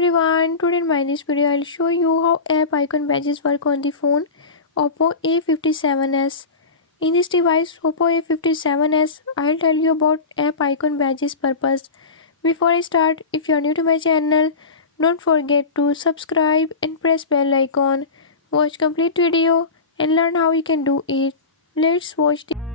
everyone, today in my this video I'll show you how app icon badges work on the phone Oppo A57s. In this device Oppo A57s, I'll tell you about app icon badges purpose. Before I start, if you are new to my channel, don't forget to subscribe and press bell icon. Watch complete video and learn how you can do it. Let's watch the